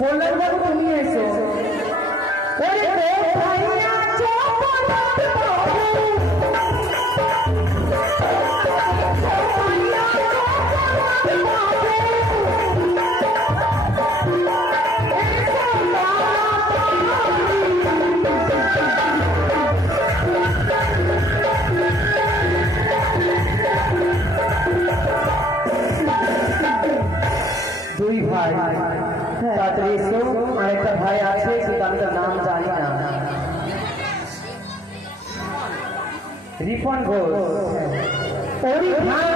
বললাম বাবু তুমি এসো। ওরে ভাইয়া দুই ভাই তাড়াতাড়ি এসো। আরেকটা ভাই আছে কিন্তু আমি তার নাম জানি না। রিপন ঘোষ। ওরে ভাই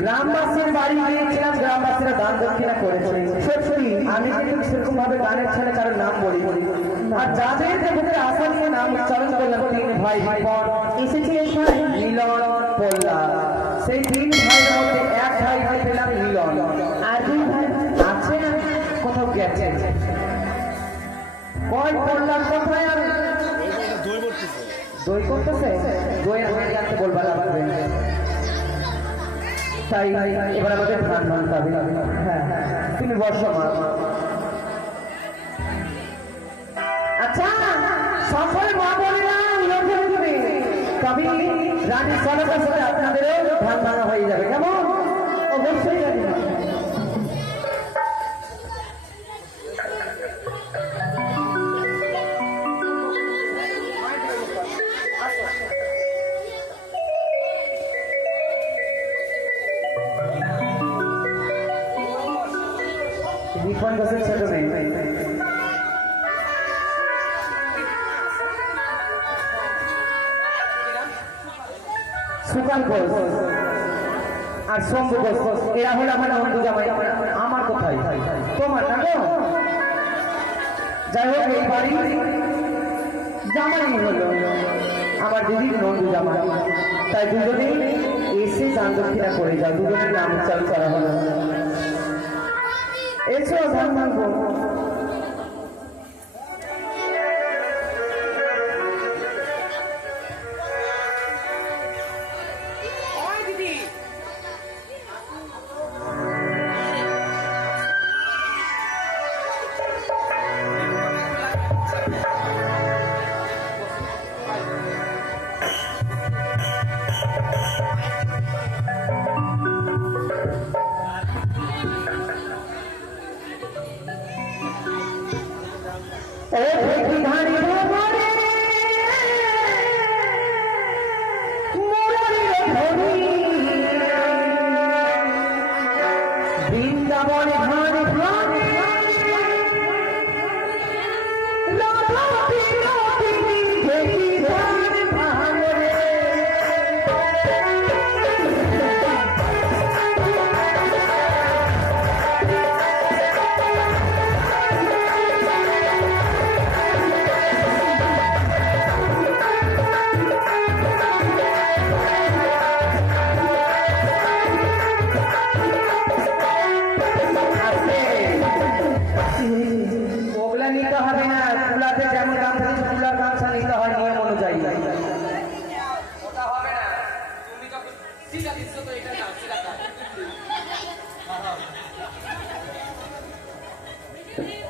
গ্রামবাসীর বাড়ি গিয়েছিলাম, গ্রামবাসীরা দান দক্ষিণা করেছে। সত্যি আমি কিন্তু সেরকম ভাবে গানের ছেলে কারোর নাম বলি আর যাদের দেবতার আশা নিয়ে নাম উচ্চারণ করলাম তিন ভাই এসেছি মিলন পল্লা। সেই তিন ভাইয়ের মধ্যে এক ভাই পেলাম মিলন, আর দুই ভাই আছে না কোথাও গেছে। কয় পল্লার কোথায় আর দই করতেছে, দইয়ের হয়ে যাচ্ছে বলবার লাগবে। তাই এবার আমাদের ধান মানতে হবে। হ্যাঁ তুমি বর্ষা মা। আচ্ছা সকল মা বোনেরা কবি রানী সরকার সাথে আপনাদেরও ধান মানা হয়ে যাবে, কেমন? অবশ্যই জানি না। রিপন ঘোষের ছোট মেয়ে সুকাল ঘোষ আর শম্ভু ঘোষ, এরা হলো আমার নন্দু জামাই। আমার কোথায় তোমার না গো? যাই হোক এই বাড়ি জামাই হলো আমার দিদির নন্দু জামাই। তাই দুজনেই এসে দান দক্ষিণা করে যায়, দুজনের নাম উচ্চারণ করা হলো। এসো ধান মানবো।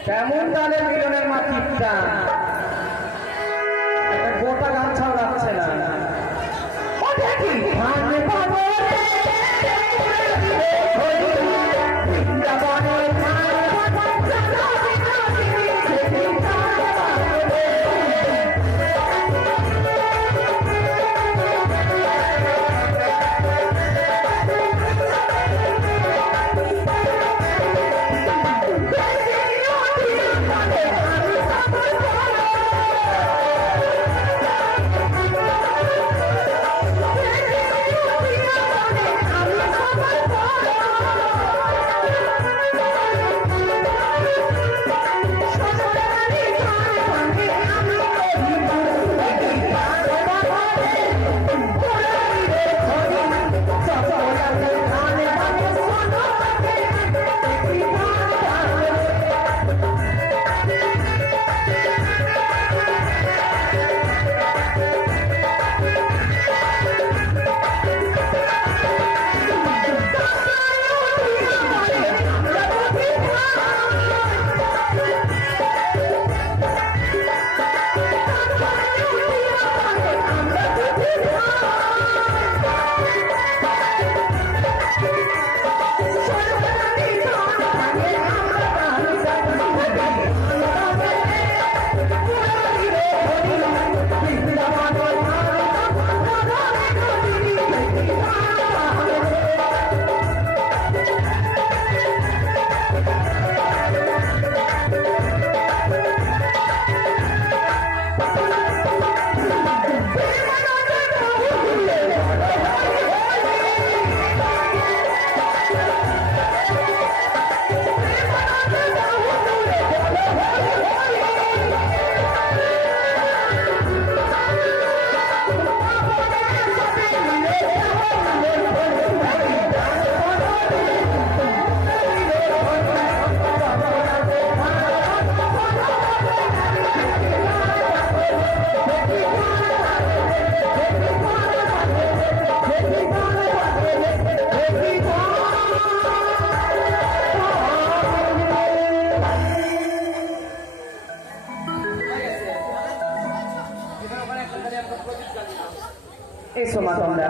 কেমন তাহলে মিলনের মা টিপটা একটা গোটা গামছাও রাখছে না। এসো মা তোমরা।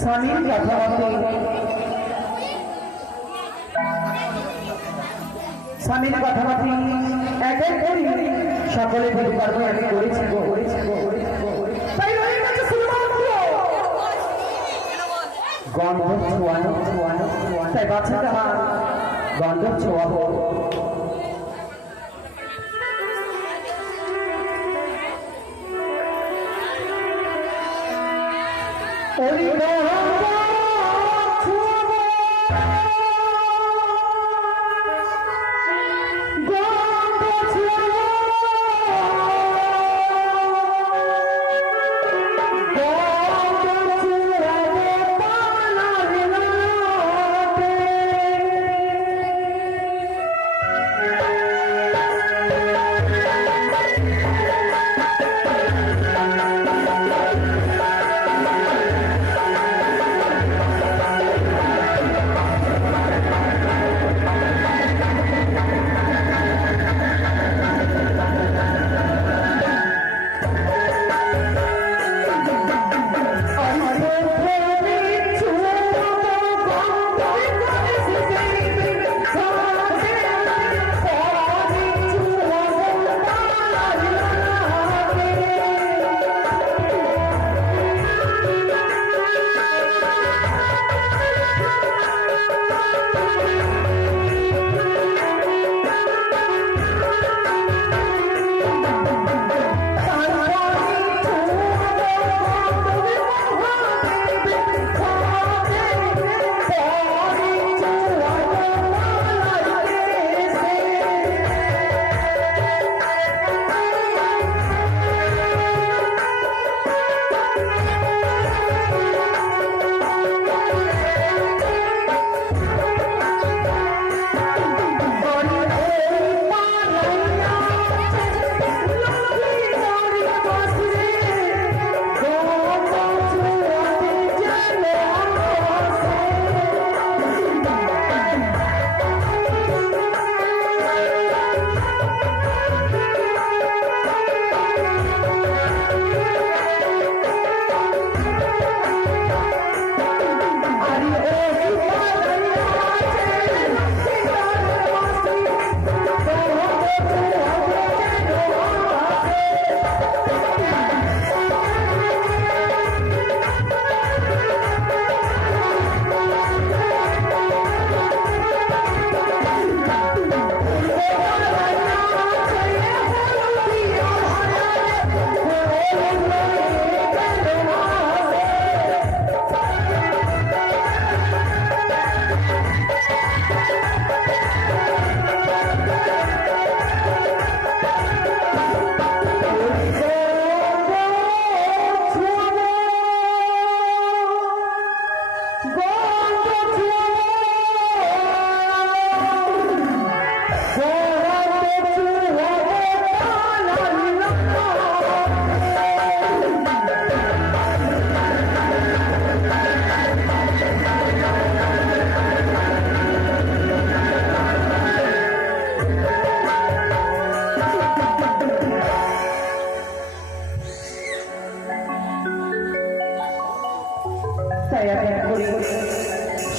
স্বামীর কথা মতে স্বামীর কথা মতে এক এক করে সকলে বলি পারবো আমি করেছি গো করেছি গো তাই রয়ে গেছে শুধুমাত্র গন্ধব ছোঁয়ানো ছোঁয়ানো তাই বাচ্চাটা আমার গন্ধব ছোঁয়াবো।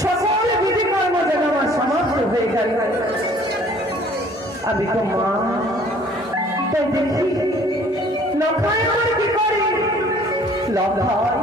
সকলে বিধি কর্ম যেন আমার সমাপ্ত হয়ে যায়। আমি তো মা, তাই দেখি লক্ষায় আমার কি করি লক্ষায়